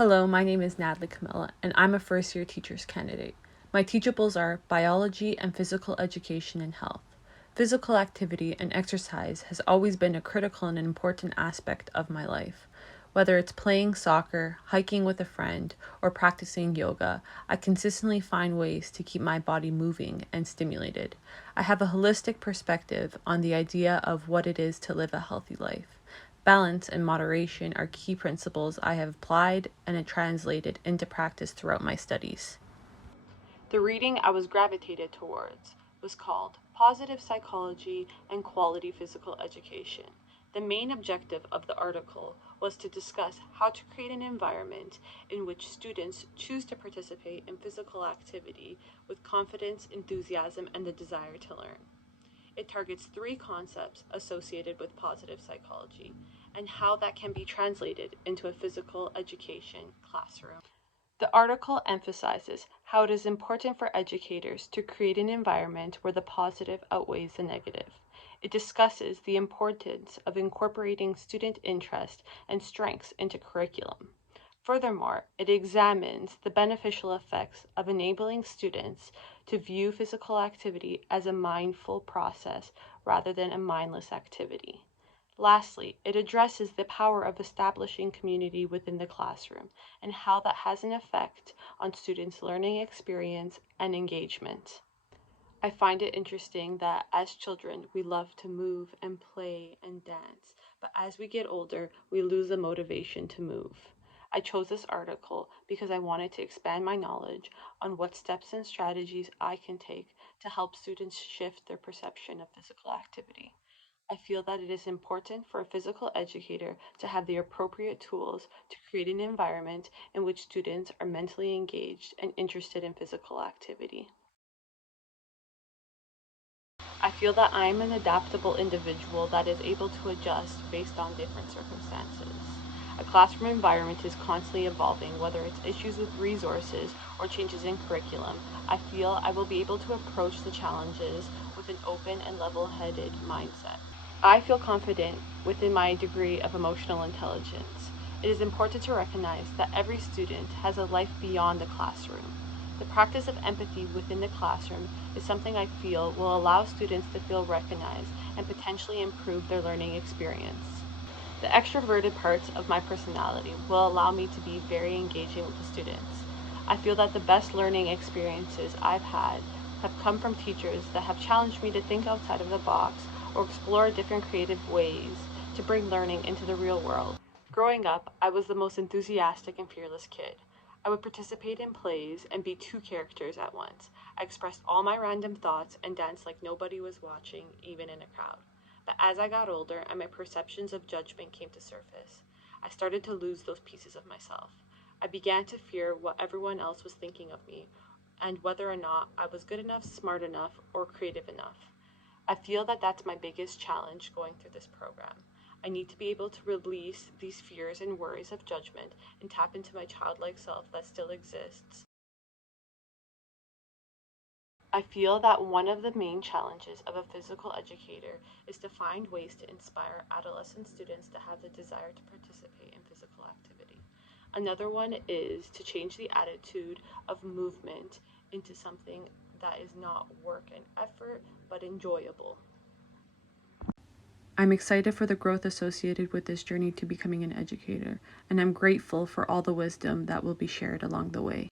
Hello, my name is Natalie Camilla, and I'm a first-year teacher's candidate. My teachables are biology and physical education and health. Physical activity and exercise has always been a critical and important aspect of my life. Whether it's playing soccer, hiking with a friend, or practicing yoga, I consistently find ways to keep my body moving and stimulated. I have a holistic perspective on the idea of what it is to live a healthy life. Balance and moderation are key principles I have applied and translated into practice throughout my studies. The reading I was gravitated towards was called Positive Psychology and Quality Physical Education. The main objective of the article was to discuss how to create an environment in which students choose to participate in physical activity with confidence, enthusiasm, and the desire to learn. It targets three concepts associated with positive psychology and how that can be translated into a physical education classroom. The article emphasizes how it is important for educators to create an environment where the positive outweighs the negative. It discusses the importance of incorporating student interest and strengths into curriculum. Furthermore, it examines the beneficial effects of enabling students to view physical activity as a mindful process rather than a mindless activity. Lastly, it addresses the power of establishing community within the classroom and how that has an effect on students' learning experience and engagement. I find it interesting that as children, we love to move and play and dance, but as we get older, we lose the motivation to move. I chose this article because I wanted to expand my knowledge on what steps and strategies I can take to help students shift their perception of physical activity. I feel that it is important for a physical educator to have the appropriate tools to create an environment in which students are mentally engaged and interested in physical activity. I feel that I am an adaptable individual that is able to adjust based on different circumstances. A classroom environment is constantly evolving, whether it's issues with resources or changes in curriculum. I feel I will be able to approach the challenges with an open and level headed mindset. I feel confident within my degree of emotional intelligence. It is important to recognize that every student has a life beyond the classroom. The practice of empathy within the classroom is something I feel will allow students to feel recognized and potentially improve their learning experience. The extroverted parts of my personality will allow me to be very engaging with the students. I feel that the best learning experiences I've had have come from teachers that have challenged me to think outside of the box or explore different creative ways to bring learning into the real world. Growing up, I was the most enthusiastic and fearless kid. I would participate in plays and be two characters at once. I expressed all my random thoughts and danced like nobody was watching, even in a crowd. But as I got older and my perceptions of judgment came to surface, I started to lose those pieces of myself. I began to fear what everyone else was thinking of me and whether or not I was good enough, smart enough, or creative enough. I feel that that's my biggest challenge going through this program. I need to be able to release these fears and worries of judgment and tap into my childlike self that still exists. I feel that one of the main challenges of a physical educator is to find ways to inspire adolescent students to have the desire to participate in physical activity. Another one is to change the attitude of movement into something that is not work and effort, but enjoyable. I'm excited for the growth associated with this journey to becoming an educator, and I'm grateful for all the wisdom that will be shared along the way.